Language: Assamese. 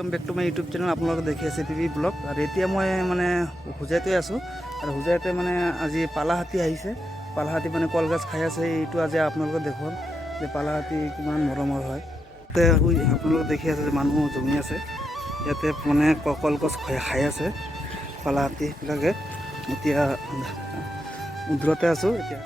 Welcome back to my YouTube channel. আপোনালোকে দেখি আছে পিবি ব্লগ। আৰু এতিয়া মই মানে হোজাইতে আছোঁ আৰু হোজাইতে মানে আজি পালাহাতী আহিছে। পালাহাতী মানে কলগছ খাই আছে। এইটো আজি আপোনালোকক দেখুৱাম যে পালাহাতী কিমান মৰমৰ হয়। ইয়াতে আপোনালোকে দেখি আছে যে মানুহ জমি আছে, ইয়াতে মানে কলগছ খাই আছে পালাহাতীবিলাকে। এতিয়া দূৰতে আছোঁ এতিয়া।